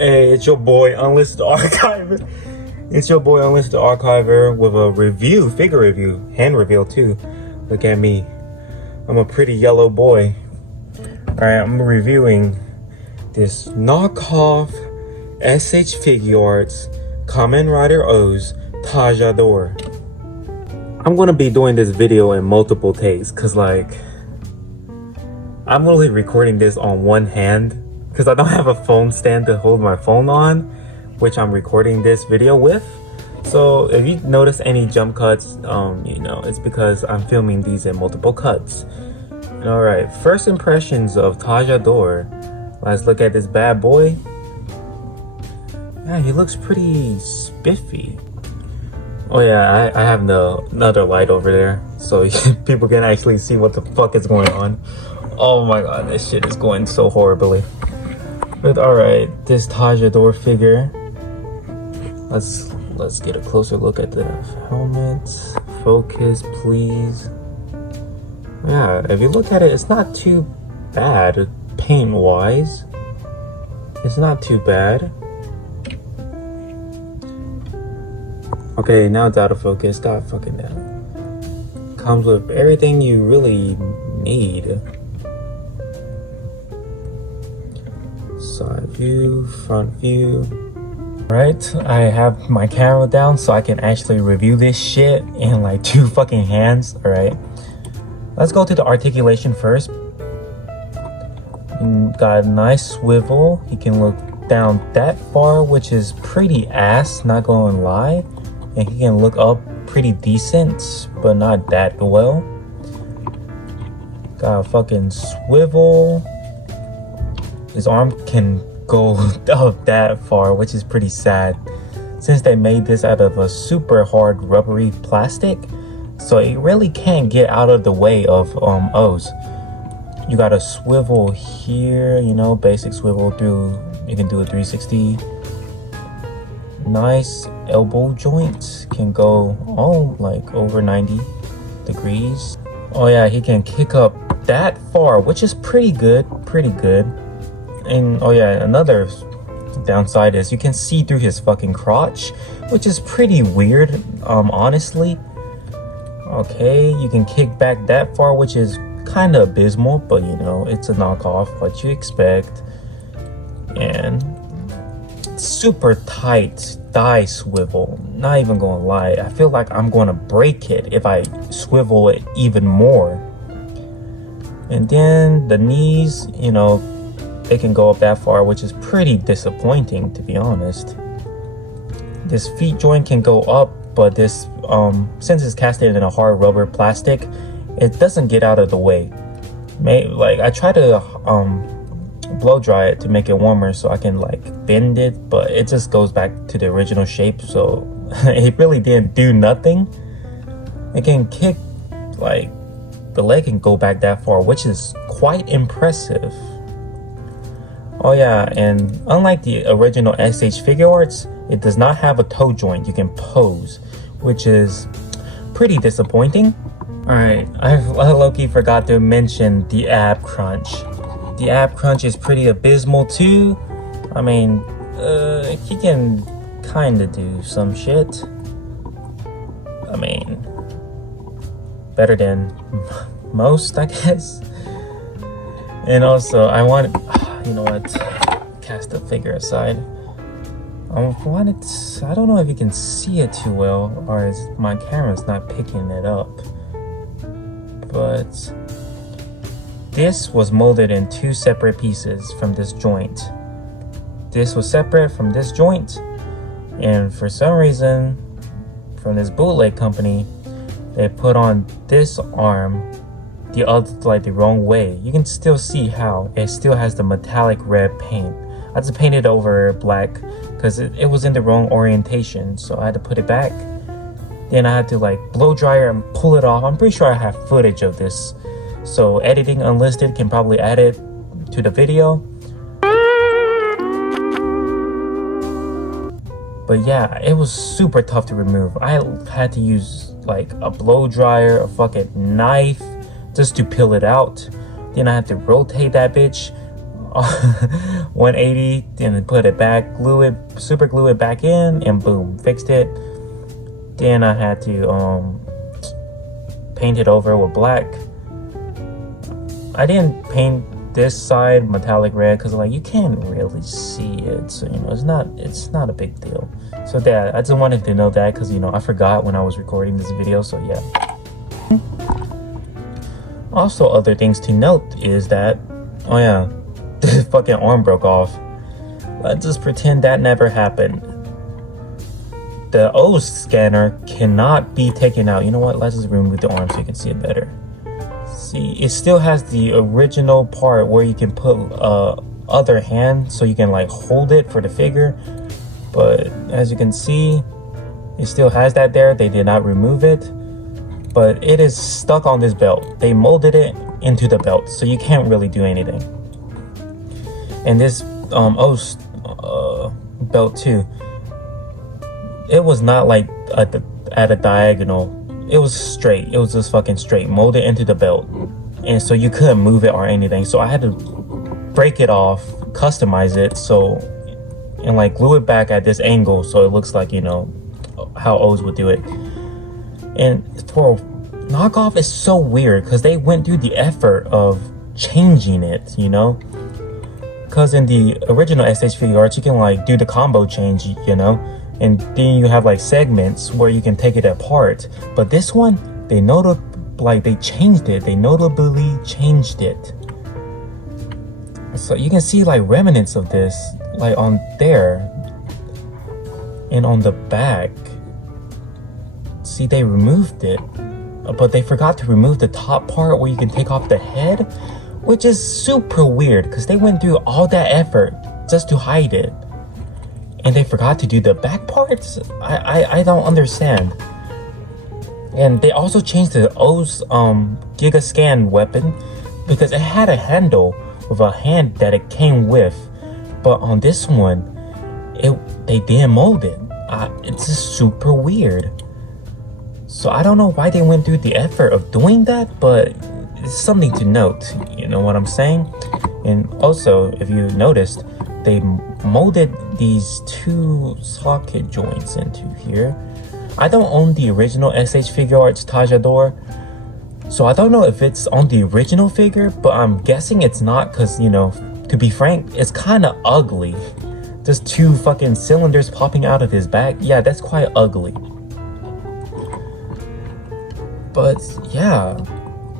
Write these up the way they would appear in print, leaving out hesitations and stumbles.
Hey, it's your boy Unlisted Archiver. It's your boy Unlisted Archiver with a review, figure review, hand reveal too. Look at me. I'm a pretty yellow boy. Alright, I'm reviewing this knockoff S.H.Figuarts Kamen Rider O's Tajador. I'm gonna be doing this video in multiple takes because like I'm literally recording this on one hand because I don't have a phone stand to hold my phone on, which I'm recording this video with. So if you notice any jump cuts, you know, it's because I'm filming these in multiple cuts. Alright, first impressions of Tajador. Let's look at this bad boy. Yeah, he looks pretty spiffy. Oh yeah, I have another light over there, so people can actually see what the fuck is going on. Oh my god, this shit is going so horribly. But alright, this Tajador figure. Let's get a closer look at the helmet. Focus, please. Yeah, if you look at it, it's not too bad paint-wise. It's not too bad. Okay, now it's out of focus. God fucking damn. Comes with everything you really need. Side view, front view. Right, I have my camera down so I can actually review this shit in like 2 fucking hands. Alright, let's go to the articulation first. Got a nice swivel. He can look down that far, which is pretty ass, not gonna lie. And he can look up pretty decent, but not that well. Got a fucking swivel. His arm can go up that far, which is pretty sad since they made this out of a super hard rubbery plastic, so it really can't get out of the way of O's. You got a swivel here, you know, basic swivel through, you can do a 360. Nice elbow joint, can go all like over 90 degrees. Oh yeah, he can kick up that far, which is pretty good. And oh yeah, another downside is you can see through his fucking crotch, which is pretty weird, honestly. Okay, you can kick back that far, which is kind of abysmal, but you know, it's a knockoff, what you expect. And super tight thigh swivel, not even gonna lie, I feel like I'm gonna break it if I swivel it even more. And then the knees, you know, they can go up that far, which is pretty disappointing, to be honest. This feet joint can go up, but this since it's casted in a hard rubber plastic, it doesn't get out of the way. Like I try to blow dry it to make it warmer so I can like bend it, but it just goes back to the original shape, so it really didn't do nothing. It can kick, like the leg can go back that far, which is quite impressive. Oh yeah, and unlike the original S.H.Figuarts, it does not have a toe joint you can pose, which is pretty disappointing. Alright, I low-key forgot to mention the ab crunch. The ab crunch is pretty abysmal too. I mean, he can kinda do some shit. I mean, better than most, I guess. And also, I wanted, you know what, cast the figure aside. I don't know if you can see it too well, or is my camera's not picking it up. But this was molded in 2 separate pieces from this joint. This was separate from this joint, and for some reason, from this Bootleg company, they put on this arm the other, like the wrong way. You can still see how it still has the metallic red paint. I just painted over black because it was in the wrong orientation, so I had to put it back. Then I had to like blow dryer and pull it off. I'm pretty sure I have footage of this, so editing unlisted can probably add it to the video. But yeah, it was super tough to remove. I had to use like a blow dryer, a fucking knife just to peel it out. Then I had to rotate that bitch. 180, then put it back, super glue it back in, and boom, fixed it. Then I had to paint it over with black. I didn't paint this side metallic red because like you can't really see it, so you know it's not a big deal. So that I just wanted to know that because you know I forgot when I was recording this video. So yeah. Also, other things to note is that, oh yeah, the fucking arm broke off. Let's just pretend that never happened. The O scanner cannot be taken out. You know what? Let's just remove the arm so you can see it better. See, it still has the original part where you can put other hand so you can like hold it for the figure. But as you can see, it still has that there. They did not remove it. But it is stuck on this belt. They molded it into the belt, so you can't really do anything. And this belt too, it was not like at a diagonal. It was straight. It was just fucking straight, molded into the belt. And so you couldn't move it or anything. So I had to break it off, customize it, and like glue it back at this angle so it looks like, you know, how O's would do it. And for knockoff, it's so weird because they went through the effort of changing it, you know? Because in the original S.H.Figuarts, you can like do the combo change, you know? And then you have like segments where you can take it apart. But this one, they changed it. They notably changed it. So you can see like remnants of this like on there and on the back. See, they removed it, but they forgot to remove the top part where you can take off the head, which is super weird because they went through all that effort just to hide it. And they forgot to do the back parts? I don't understand. And they also changed the O's Giga Scan weapon because it had a handle with a hand that it came with. But on this one, they didn't mold it. It's just super weird. So I don't know why they went through the effort of doing that, but it's something to note. You know what I'm saying? And also, if you noticed, they molded these two socket joints into here. I don't own the original S.H.Figuarts Tajador, so I don't know if it's on the original figure, but I'm guessing it's not because, you know, to be frank, it's kind of ugly. Just two fucking cylinders popping out of his back. Yeah, that's quite ugly. But yeah,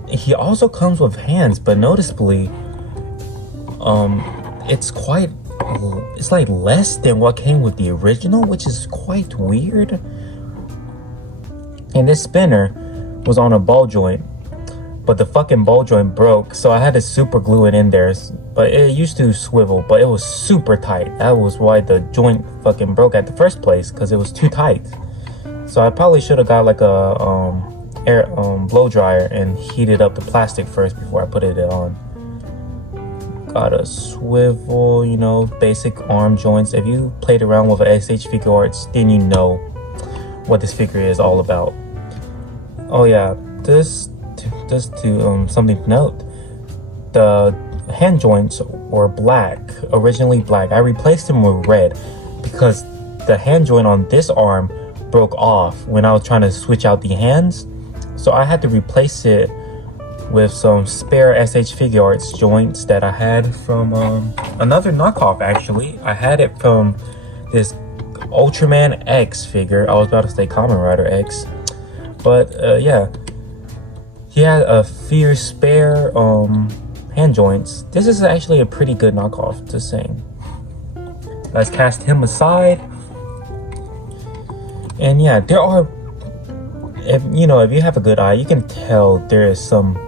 he also comes with hands, but noticeably, it's like less than what came with the original, which is quite weird. And this spinner was on a ball joint, but the fucking ball joint broke, so I had to super glue it in there. But it used to swivel, but it was super tight. That was why the joint fucking broke at the first place, because it was too tight. So I probably should have got like a air blow dryer and heated up the plastic first before I put it on. Got a swivel, you know, basic arm joints. If you played around with S.H.Figuarts, then you know what this figure is all about. Oh yeah, just to something to note, the hand joints were black, originally black. I replaced them with red because the hand joint on this arm broke off when I was trying to switch out the hands. So I had to replace it with some spare S.H.Figuarts joints that I had from another knockoff actually. I had it from this Ultraman X figure. I was about to say Kamen Rider X. But yeah, he had a few spare hand joints. This is actually a pretty good knockoff, just saying. Let's cast him aside. And yeah, there are, if you have a good eye, you can tell there is some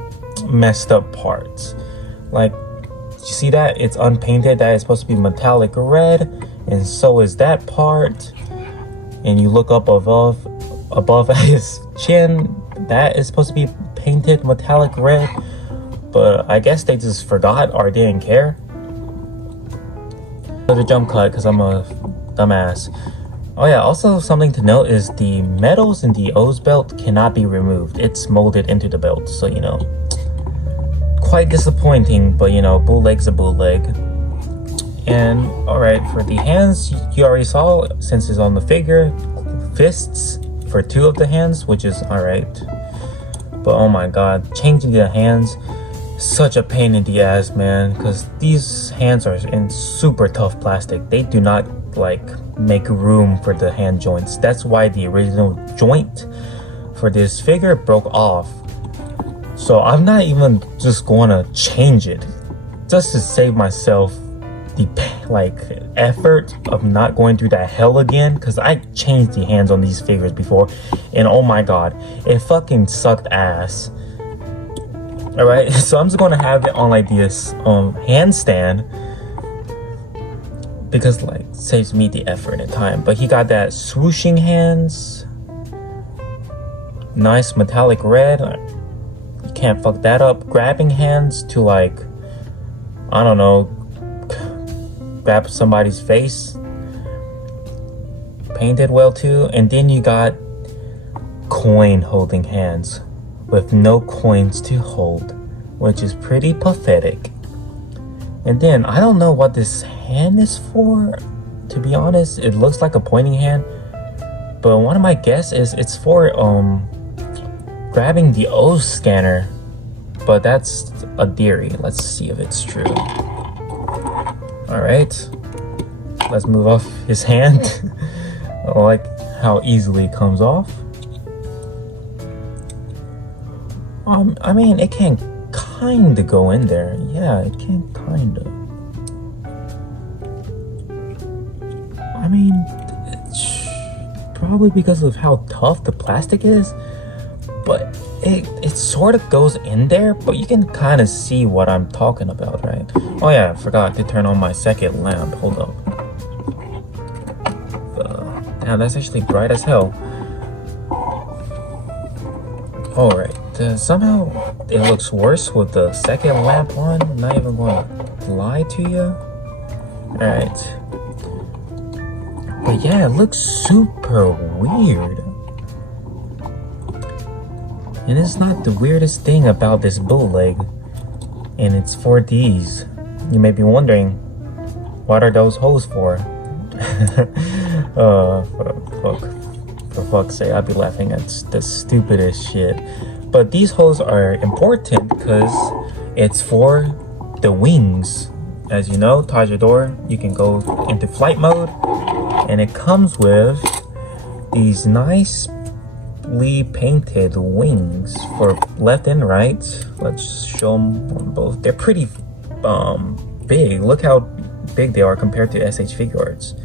messed up parts. Like, you see that? It's unpainted. That is supposed to be metallic red, and so is that part. And you look up above at his chin, that is supposed to be painted metallic red, but I guess they just forgot or didn't care. The jump cut because I'm a dumbass. Oh yeah, also something to note is the metals in the O's belt cannot be removed. It's molded into the belt, so quite disappointing, but bootleg's a bootleg. And alright, for the hands, you already saw, since it's on the figure, fists for 2 of the hands, which is alright. But oh my god, changing the hands, such a pain in the ass, man, because these hands are in super tough plastic. They do not like make room for the hand joints. That's why the original joint for this figure broke off. So I'm not even just gonna change it just to save myself the like effort of not going through that hell again, because I changed the hands on these figures before and oh my god, it fucking sucked ass. Alright, so I'm just gonna have it on like this handstand, because like saves me the effort and time. But he got that swooshing hands, nice metallic red, you can't fuck that up. Grabbing hands to like, I don't know, grab somebody's face, painted well too. And then you got coin holding hands with no coins to hold, which is pretty pathetic. And then I don't know what this hand is for, to be honest. It looks like a pointing hand, but one of my guess is it's for grabbing the O scanner, but that's a theory. Let's see if it's true. Alright, let's move off his hand. I like how easily it comes off. I mean, it can kinda go in there. Yeah, it can kinda. I mean, it's probably because of how tough the plastic is, but it sort of goes in there, but you can kind of see what I'm talking about, right? Oh yeah, I forgot to turn on my second lamp. Hold up. Damn, that's actually bright as hell. Alright, somehow it looks worse with the second lamp on. I'm not even going to lie to you. Alright. But yeah, it looks super weird. And it's not the weirdest thing about this bootleg, and it's for these. You may be wondering, what are those holes for? For fuck's sake, I'd be laughing at the stupidest shit. But these holes are important because it's for the wings. As you know, Tajador, you can go into flight mode, and it comes with these nice painted wings for left and right. Let's show them on both. They're pretty big. Look how big they are compared to S.H.Figuarts.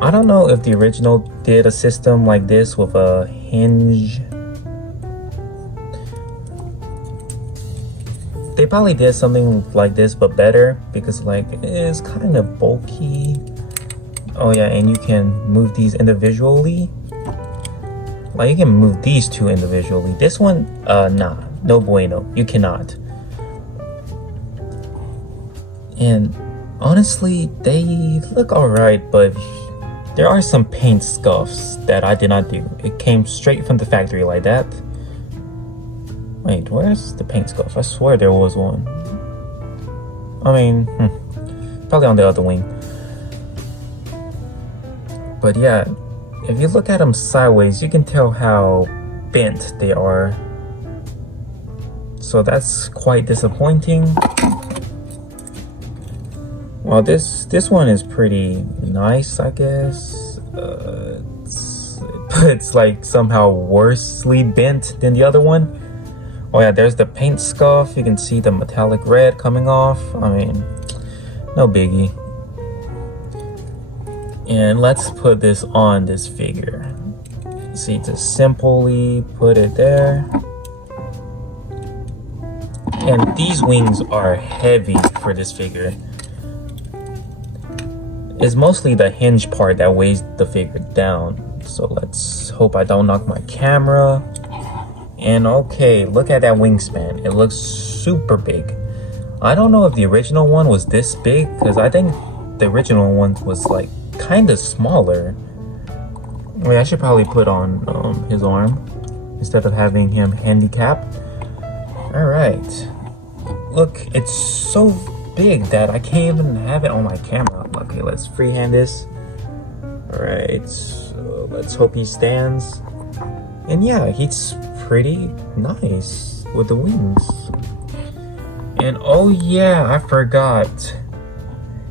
I don't know if the original did a system like this with a hinge. They probably did something like this but better, because like it is kind of bulky. Oh yeah, and you can move these individually. Like you can move these 2 individually. This one, nah, no bueno, you cannot. And honestly, they look alright, but there are some paint scuffs that I did not do. It came straight from the factory like that. Wait, where's the paint scuff? I swear there was one. I mean, probably on the other wing. But yeah, if you look at them sideways, you can tell how bent they are. So that's quite disappointing. Well, this one is pretty nice, I guess. It's like somehow worsely bent than the other one. Oh yeah, there's the paint scuff. You can see the metallic red coming off. I mean, no biggie. And let's put this on this figure. See, just simply put it there. And these wings are heavy for this figure. It's mostly the hinge part that weighs the figure down. So let's hope I don't knock my camera. And okay, look at that wingspan. It looks super big. I don't know if the original one was this big, because I think the original one was like kind of smaller. I mean, I should probably put on his arm instead of having him handicapped. All right, look, it's so big that I can't even have it on my camera. Okay, let's freehand this. All right, so let's hope he stands. And yeah, he's pretty nice with the wings. And oh yeah, I forgot.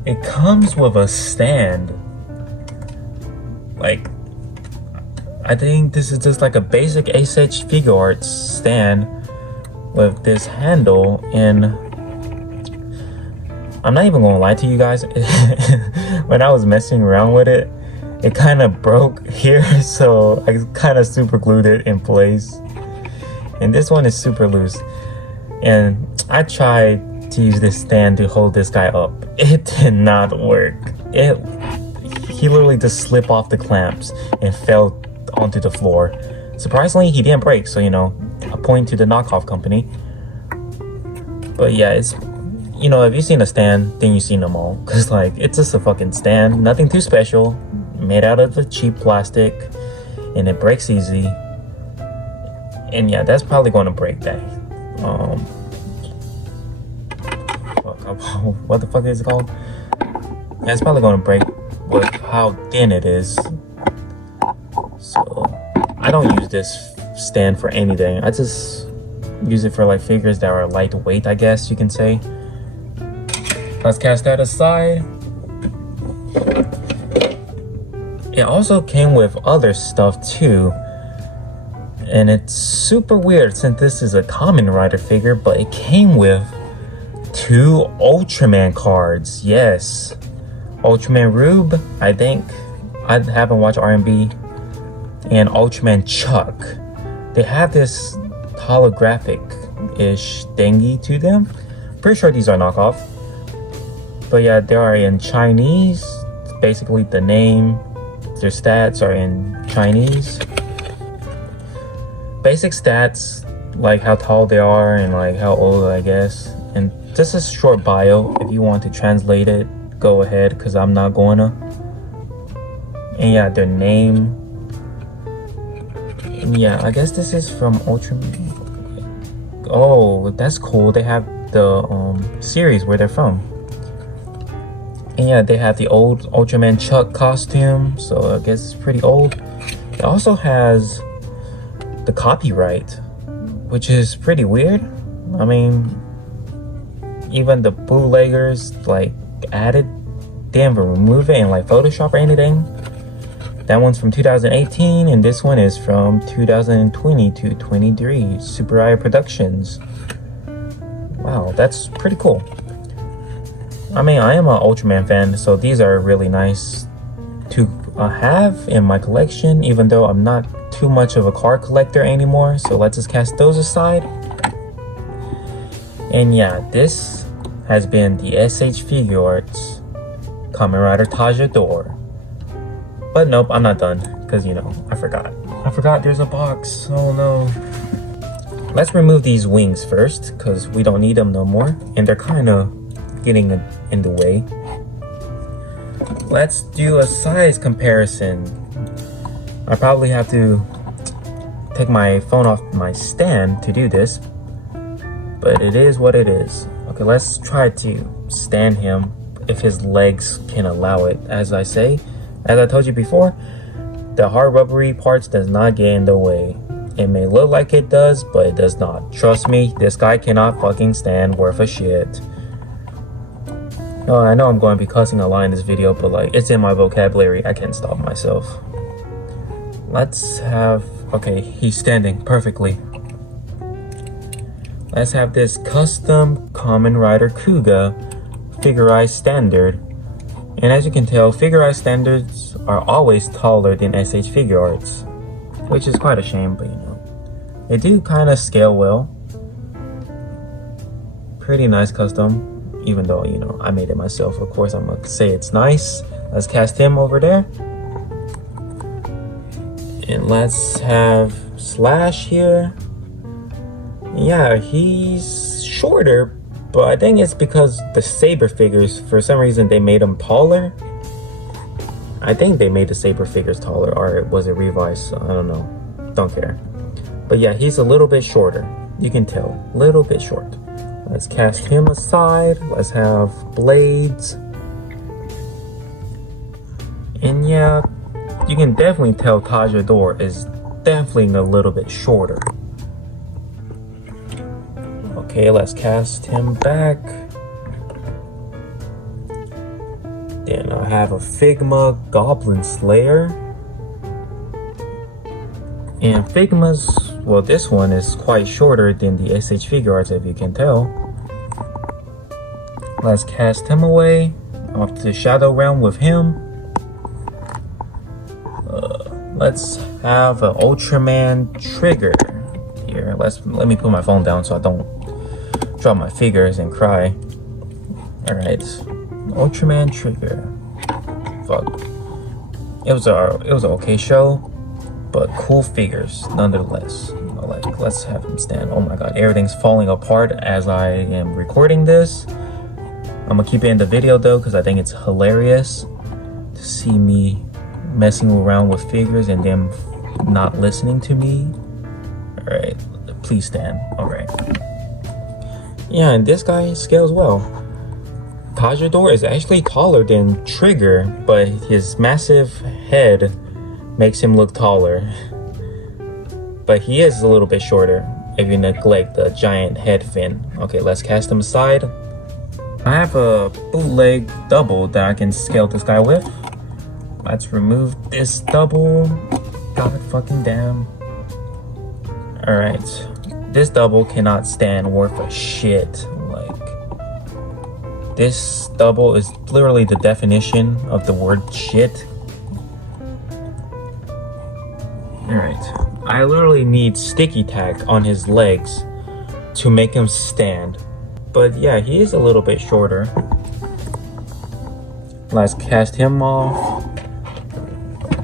It comes with a stand. Like, I think this is just like a basic S.H.Figuarts stand with this handle, and I'm not even gonna lie to you guys. When I was messing around with it, it kind of broke here, so I kind of super glued it in place. And this one is super loose. And I tried to use this stand to hold this guy up. It did not work. He literally just slipped off the clamps and fell onto the floor. Surprisingly, he didn't break, so you know, a point to the knockoff company. But yeah, it's, you know, if you've seen a stand, then you've seen them all. Cause like, it's just a fucking stand, nothing too special, made out of the cheap plastic, and it breaks easy. And yeah, that's probably going to break that. What the fuck is it called? Yeah, it's probably going to break with how thin it is. So I don't use this stand for anything. I just use it for like figures that are lightweight, I guess you can say. Let's cast that aside. It also came with other stuff too. And it's super weird since this is a Kamen Rider figure, but it came with 2 Ultraman cards. Yes. Ultraman Rube, I think. I haven't watched R&B. And Ultraman Chuck. They have this holographic-ish thingy to them. Pretty sure these are knockoff. But yeah, they are in Chinese. Basically the name, their stats are in Chinese. Basic stats, like how tall they are and like how old, I guess. And just a short bio. If you want to translate it, go ahead, because I'm not going to. And yeah, their name. And yeah, I guess this is from Ultraman. Oh, that's cool. They have the series where they're from. And yeah, they have the old Ultraman Chuck costume, so I guess it's pretty old. It also has the copyright, which is pretty weird. I mean, even the bootleggers like added, they didn't remove it in like Photoshop or anything. That one's from 2018, and this one is from 2020 to 23. Super Eye Productions. Wow, that's pretty cool. I mean, I am an Ultraman fan, so these are really nice to have in my collection, even though I'm not too much of a card collector anymore. So let's just cast those aside. And yeah, this has been the S.H.Figuarts Kamen Rider Tajador. But nope, I'm not done, because you know, I forgot there's a box. Oh no. Let's remove these wings first, because we don't need them no more, and they're kind of getting in the way. Let's do a size comparison. I probably have to take my phone off my stand to do this, but it is what it is. Okay, let's try to stand him if his legs can allow it. As I told you before, the hard rubbery parts does not get in the way. It may look like it does, but it does not. Trust me, this guy cannot fucking stand worth a shit. Oh, I know I'm going to be cussing a lot in this video, but like, it's in my vocabulary. I can't stop myself. Let's have, okay, he's standing perfectly. Let's have this custom Kamen Rider Kuga Figuarts standard. And as you can tell, Figuarts standards are always taller than S.H.Figuarts, which is quite a shame, but you know, they do kind of scale well. Pretty nice custom. Even though, you know, I made it myself, of course I'm gonna say it's nice. Let's cast him over there. And let's have Slash here. Yeah, he's shorter, but I think it's because the Saber figures, for some reason they made them taller. I think they made the Saber figures taller, or was it revised? I don't know. Don't care. But yeah, he's a little bit shorter. You can tell, little bit short. Let's cast him aside. Let's have blades. And yeah, you can definitely tell Tajador is definitely a little bit shorter. Okay, let's cast him back. Then I have a Figma Goblin Slayer. And Figma's, well, this one is quite shorter than the S.H.Figuarts, if you can tell. Let's cast him away off to the Shadow Realm with him. Let's have an Ultraman Trigger here. Let me put my phone down so I don't drop my figures and cry. All right, Ultraman Trigger. Fuck. It was an okay show, but cool figures nonetheless. Like, let's have him stand. Oh my god, everything's falling apart as I am recording this. I'm gonna keep it in the video though, because I think it's hilarious to see me messing around with figures and them not listening to me. All right, please stand. All right. Yeah, and this guy scales well. Tajador is actually taller than Trigger, but his massive head makes him look taller. But he is a little bit shorter if you neglect the giant head fin. Okay, let's cast him aside. I have a bootleg double that I can scale this guy with. Let's remove this double. God fucking damn. Alright. This double cannot stand worth a shit. Like, this double is literally the definition of the word shit. Alright. I literally need sticky tack on his legs to make him stand. But yeah, he is a little bit shorter. Let's cast him off.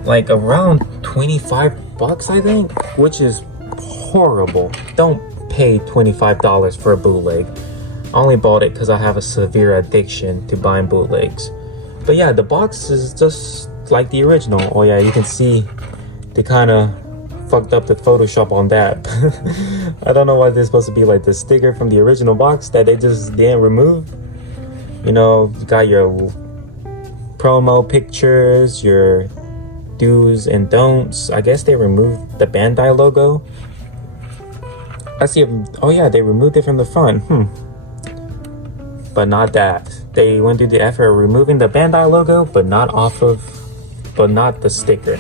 Like around 25 bucks, I think, which is horrible. Don't pay $25 for a bootleg. I only bought it because I have a severe addiction to buying bootlegs. But yeah, the box is just like the original. Oh yeah, you can see they kind of fucked up the Photoshop on that. I don't know why this is supposed to be like the sticker from the original box that they just didn't remove. You know, you got your promo pictures, your do's and don'ts. I guess they removed the Bandai logo. I see. Oh yeah, they removed it from the front. But not that. They went through the effort of removing the Bandai logo, but not the sticker.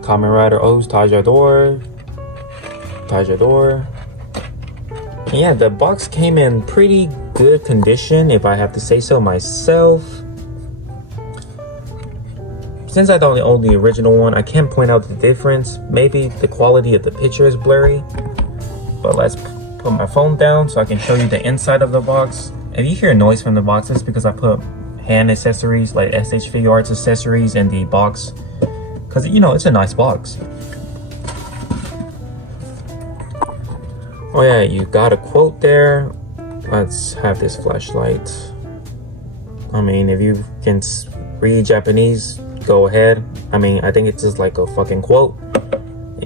Kamen Rider O's Tajador. And yeah, the box came in pretty good condition, if I have to say so myself. Since I don't own the original one, I can't point out the difference. Maybe the quality of the picture is blurry. But let's put my phone down so I can show you the inside of the box. If you hear noise from the box, it's because I put hand accessories like S.H.Figuarts accessories in the box. Because, you know, it's a nice box. Oh yeah, you got a quote there. Let's have this flashlight. I mean, if you can read Japanese, go ahead. I mean, I think it's just like a fucking quote.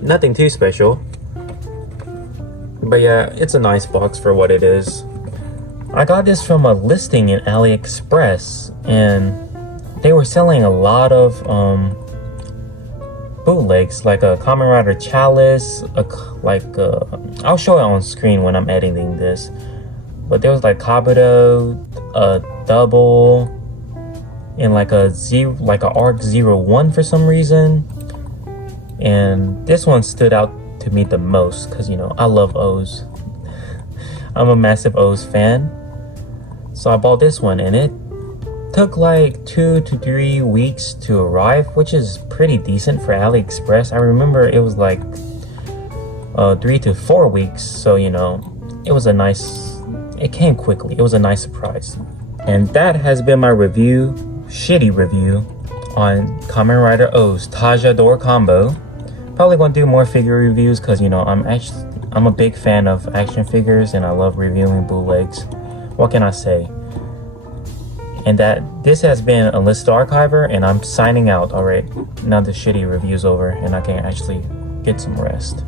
Nothing too special. But yeah, it's a nice box for what it is. I got this from a listing in AliExpress, and they were selling a lot of bootlegs, like a Kamen Rider Chalice, I'll show it on screen when I'm editing this. But there was like Kabuto, a double, and like a Arc 01 for some reason. And this one stood out to me the most because, you know, I love O's. I'm a massive O's fan. So I bought this one, and it took like 2 to 3 weeks to arrive, which is pretty decent for AliExpress. I remember it was like 3 to 4 weeks, so you know, it came quickly. It was a nice surprise. And that has been my shitty review on Kamen Rider O's Tajador combo. Probably gonna do more figure reviews because, you know, I'm a big fan of action figures and I love reviewing bootlegs. What can I say? And this has been Enlisted Archiver, and I'm signing out. Alright, now the shitty review's over and I can actually get some rest.